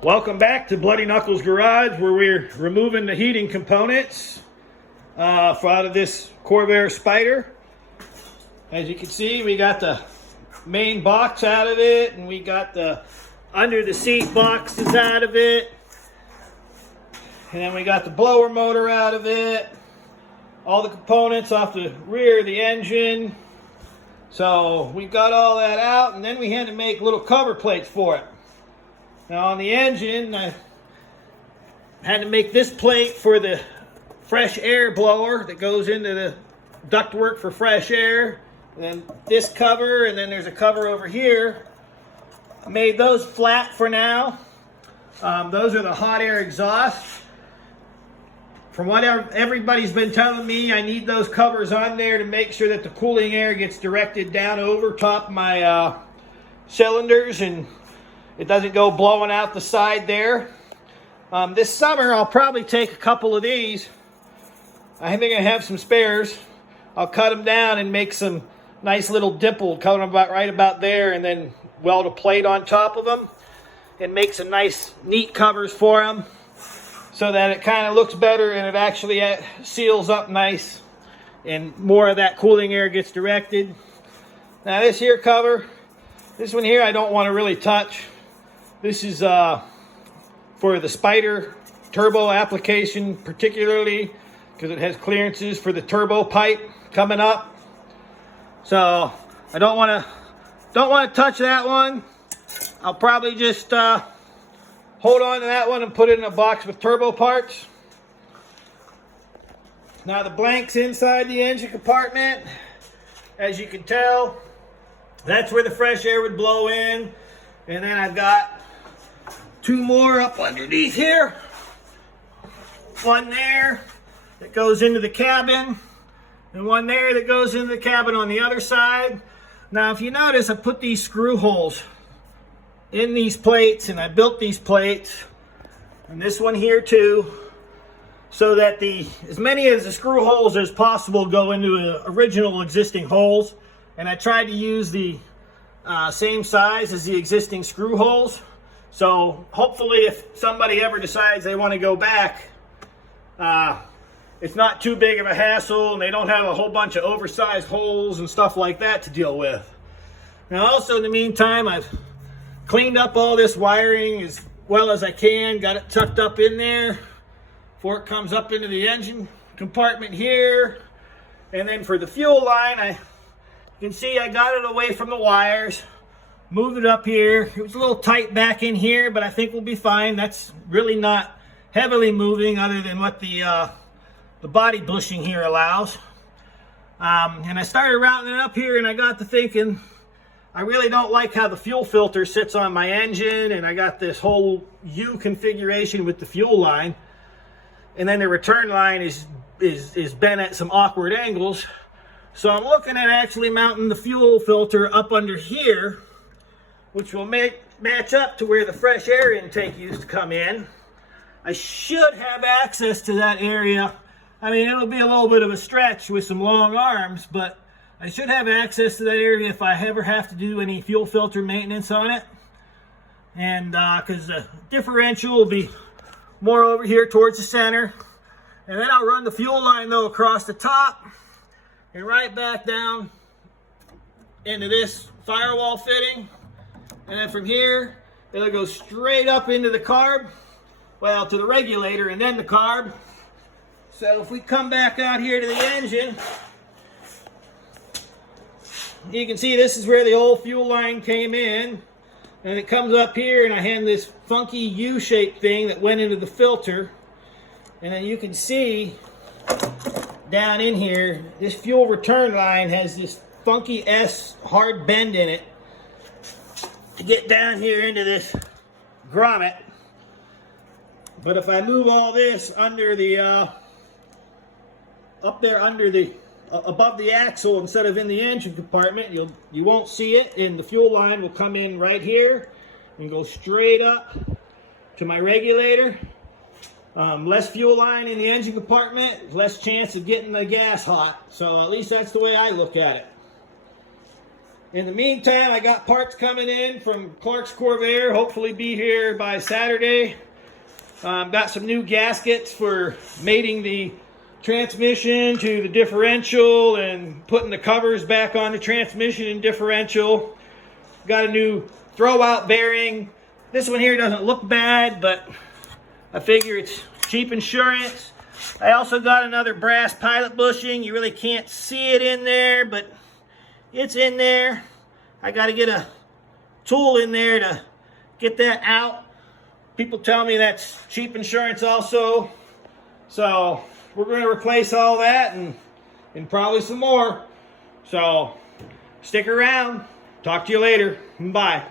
Welcome back to Bloody Knuckles Garage, where we're removing the heating components out of this Corvair Spider. As you can see, we got the main box out of it, and we got the under the seat boxes out of it, and then we got the blower motor out of it, all the components off the rear of the engine. So we got all that out, and then we had to make little cover plates for it. Now on the engine, I had to make this plate for the fresh air blower that goes into the ductwork for fresh air. And then this cover, and then there's a cover over here. I made those flat for now. Those are the hot air exhausts. From what everybody's been telling me, I need those covers on there to make sure that the cooling air gets directed down over top of my cylinders and it doesn't go blowing out the side there. This summer, I'll probably take a couple of these. I think I have some spares. I'll cut them down and make some nice little dimple, cut them right about there, and then weld a plate on top of them and make some nice, neat covers for them so that it kind of looks better and it actually seals up nice and more of that cooling air gets directed. Now this here cover, this one here I don't want to really touch. This is for the Spider turbo application, particularly because it has clearances for the turbo pipe coming up. So I don't want to touch that one. I'll probably just hold on to that one and put it in a box with turbo parts. Now the blanks inside the engine compartment, as you can tell, that's where the fresh air would blow in. And then I've got two more up underneath here. One there that goes into the cabin, and one there that goes into the cabin on the other side. Now if you notice, I put these screw holes in these plates, and I built these plates, and this one here too, so that as many of the screw holes as possible go into original existing holes. And I tried to use the same size as the existing screw holes. So hopefully if somebody ever decides they want to go back, it's not too big of a hassle and they don't have a whole bunch of oversized holes and stuff like that to deal with. Now also in the meantime, I've cleaned up all this wiring as well as I can, got it tucked up in there before it comes up into the engine compartment here. And then for the fuel line, you can see I got it away from the wires, moved it up here. It was a little tight back in here, but I think we'll be fine. That's really not heavily moving other than what the body bushing here allows. And I started routing it up here, and I got to thinking, I really don't like how the fuel filter sits on my engine, and I got this whole U configuration with the fuel line, and then the return line is bent at some awkward angles. So I'm looking at actually mounting the fuel filter up under here, which will match up to where the fresh air intake used to come in. I should have access to that area. I mean, it'll be a little bit of a stretch with some long arms, but I should have access to that area if I ever have to do any fuel filter maintenance on it. And because the differential will be more over here towards the center. And then I'll run the fuel line though across the top and right back down into this firewall fitting. And then from here, it'll go straight up into the carb. Well, to the regulator and then the carb. So if we come back out here to the engine, you can see this is where the old fuel line came in. And it comes up here, and I had this funky U-shaped thing that went into the filter. And then you can see down in here, this fuel return line has this funky S hard bend in it to get down here into this grommet. But if I move all this under the up there under the above the axle instead of in the engine compartment, you won't see it, and the fuel line will come in right here and go straight up to my regulator. Less fuel line in the engine compartment, less chance of getting the gas hot. So at least that's the way I look at it. In the meantime, I got parts coming in from Clark's Corvair. Hopefully be here by Saturday. Got some new gaskets for mating the transmission to the differential and putting the covers back on the transmission and differential. Got a new throwout bearing. This one here doesn't look bad, but I figure it's cheap insurance. I also got another brass pilot bushing. You really can't see it in there, but it's in there. I got to get a tool in there to get that out. People tell me that's cheap insurance also. So we're going to replace all that and probably some more. So stick around. Talk to you later. Bye.